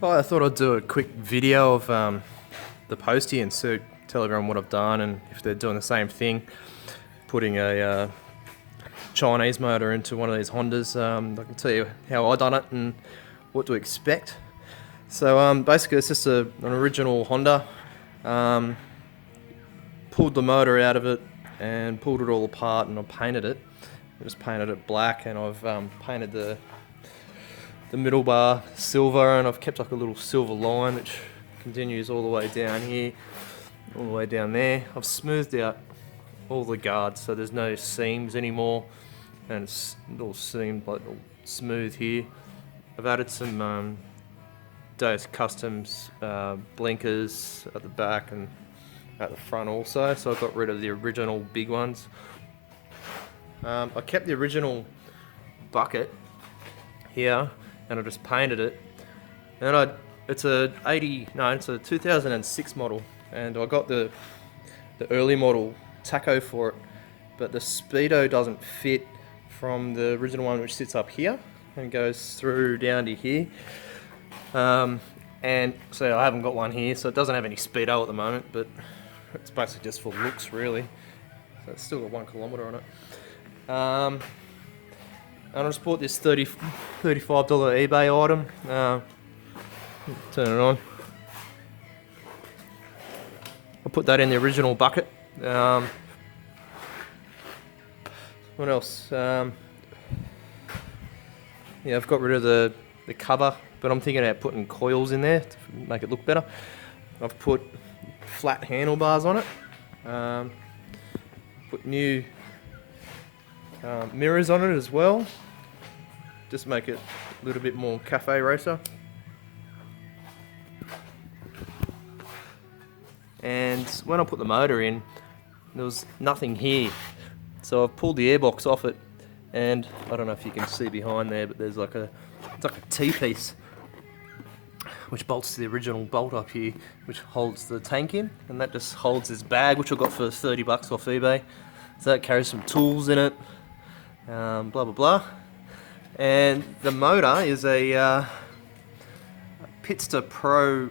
Well, I thought I'd do a quick video of the postie and tell everyone what I've done and if they're doing the same thing, putting a Chinese motor into one of these Hondas. I can tell you how I done it and what to expect. So basically it's just an original Honda. Pulled the motor out of it and pulled it all apart, and I painted it. I just painted it black, and I've painted the middle bar silver, and I've kept like a little silver line which continues all the way down here, all the way down there. I've smoothed out all the guards so there's no seams anymore, and it's all seamed like all smooth here. I've added some Deus Customs blinkers at the back and at the front also, so I got rid of the original big ones. I kept the original bucket here and I just painted it, and it's a 2006 model, and I got the early model taco for it, but the speedo doesn't fit from the original one, which sits up here and goes through down to here. And so I haven't got one here, so it doesn't have any speedo at the moment, but it's basically just for looks really. So it's still got 1 kilometre on it. And I just bought this $35 eBay item. Turn it on. I put that in the original bucket. What else? Yeah, I've got rid of the cover, but I'm thinking about putting coils in there to make it look better. I've put flat handlebars on it. Put new mirrors on it as well, just make it a little bit more cafe racer. And when I put the motor in, there was nothing here, so I've pulled the airbox off it, and I don't know if you can see behind there, but there's like it's like a T-piece which bolts to the original bolt up here, which holds the tank in, and that just holds this bag which I got for $30 off eBay. So that carries some tools in it, blah blah blah. And the motor is a Pitster Pro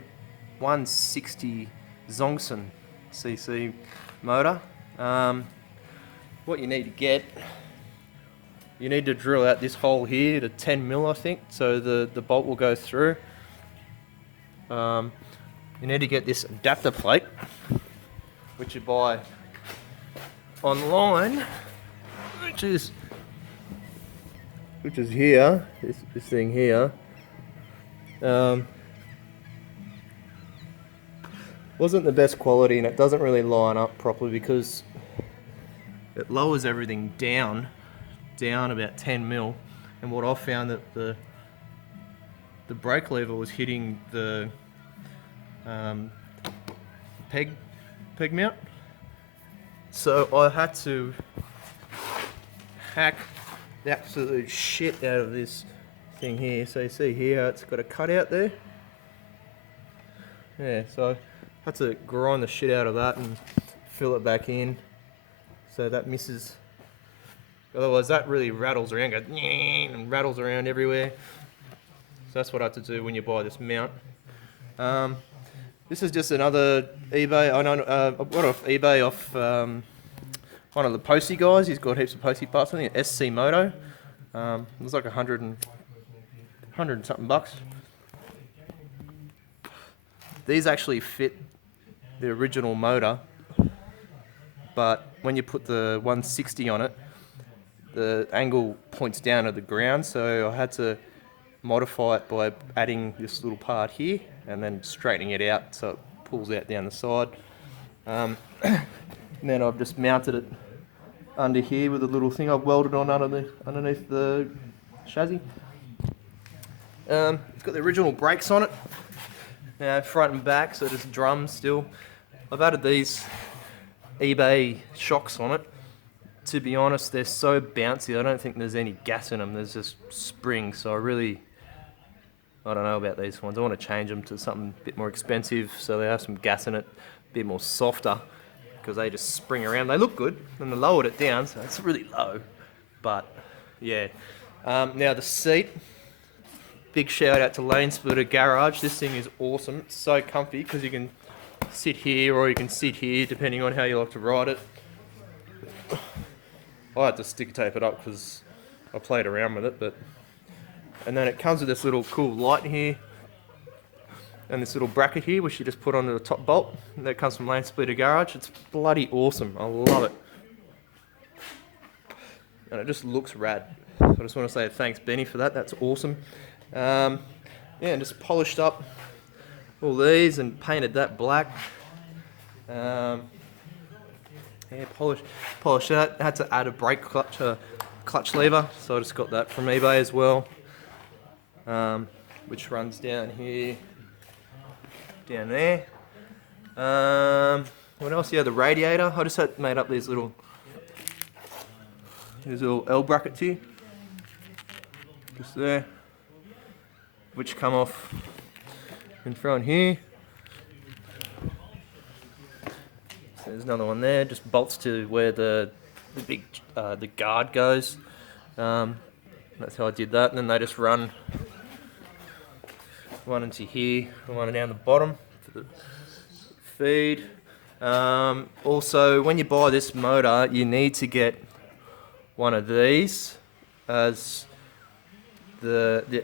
160 Zongson cc motor. What you need to get, you need to drill out this hole here to 10 mil, I think, so the bolt will go through. You need to get this adapter plate, which you buy online, which is here, this thing here. Wasn't the best quality, and it doesn't really line up properly because it lowers everything down about 10 mil, and what I found that the brake lever was hitting the peg mount, so I had to hack the absolute shit out of this thing here. So you see here it's got a cutout there, yeah, so I had to grind the shit out of that and fill it back in so that misses, otherwise that really rattles around, goes and rattles around everywhere. So that's what I have to do when you buy this mount. This is just another eBay. I got off eBay off one of the postie guys. He's got heaps of postie parts. I think SC Moto. It was like 100 and something bucks. These actually fit the original motor, but when you put the 160 on it, the angle points down to the ground, so I had to modify it by adding this little part here and then straightening it out so it pulls out down the side. And then I've just mounted it under here with a little thing I've welded on underneath the chassis. It's got the original brakes on it, front and back, so there's drums still. I've added these eBay shocks on it. To be honest, they're so bouncy, I don't think there's any gas in them, there's just springs, so I don't know about these ones. I want to change them to something a bit more expensive so they have some gas in it, a bit more softer, because they just spring around. They look good, and they lowered it down, so it's really low, but yeah. Now the seat, big shout out to Lane Splitter Garage. This thing is awesome. It's so comfy because you can sit here or you can sit here depending on how you like to ride it. I had to sticker tape it up because I played around with it, and then it comes with this little cool light here and this little bracket here which you just put onto the top bolt. And that comes from Lane Splitter Garage. It's bloody awesome. I love it. And it just looks rad. So I just want to say thanks Benny for that. That's awesome. Yeah, and just polished up all these and painted that black. Yeah, polished that. I had to add a brake clutch lever, so I just got that from eBay as well, which runs down here, down there. What else? Yeah, the radiator. I just had made up these little L brackets here, just there, which come off in front here. So there's another one there, just bolts to where the big the guard goes. That's how I did that, and then they just run one into here and one down the bottom for the feed. Also, when you buy this motor, you need to get one of these, as the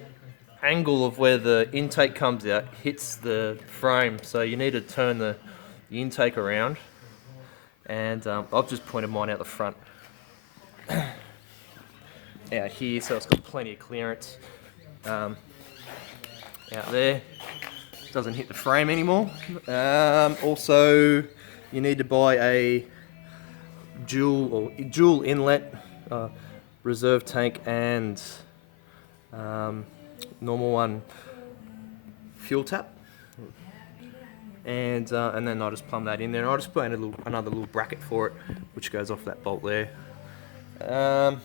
angle of where the intake comes out hits the frame, so you need to turn the intake around, and I've just pointed mine out the front out here, so it's got plenty of clearance out there. Doesn't hit the frame anymore. Also, you need to buy a dual inlet reserve tank and normal one fuel tap, and then I just plumb that in there. I just put in another little bracket for it, which goes off that bolt there. I've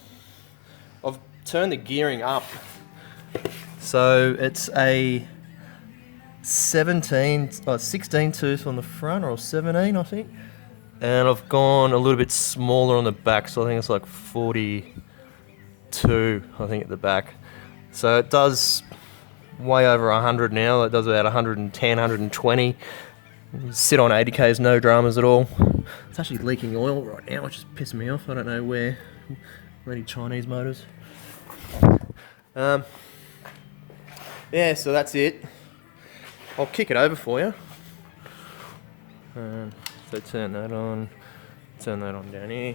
turned the gearing up, so it's a 16 tooth on the front, or 17 I think, and I've gone a little bit smaller on the back, so I think it's like 42 I think at the back. So it does way over 100 now. It does about 110, 120. Sit on 80k's, no dramas at all. It's actually leaking oil right now, which is pissing me off. I don't know where. Any Chinese motors. Yeah, so that's it. I'll kick it over for you. So turn that on down here.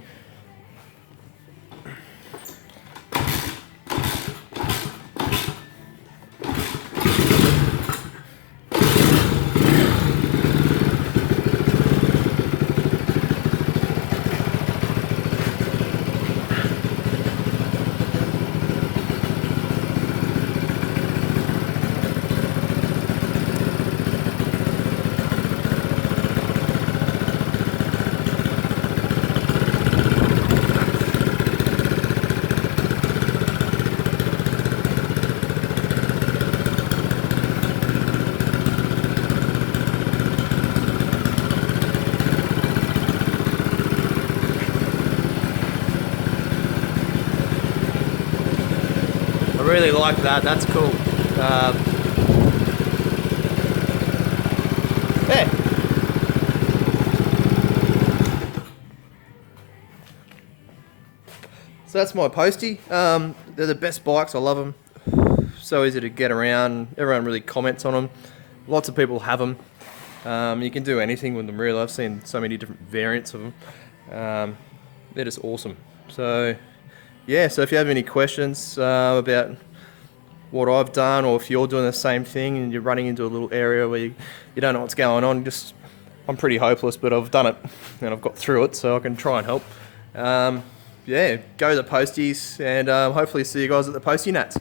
I really like that. That's cool. Yeah. So that's my postie. They're the best bikes. I love them. So easy to get around. Everyone really comments on them. Lots of people have them. You can do anything with them, really. I've seen so many different variants of them. They're just awesome. So yeah, so if you have any questions about what I've done, or if you're doing the same thing and you're running into a little area where you don't know what's going on, I'm pretty hopeless, but I've done it and I've got through it, so I can try and help. Yeah, go to the posties, and hopefully see you guys at the Postie Nats.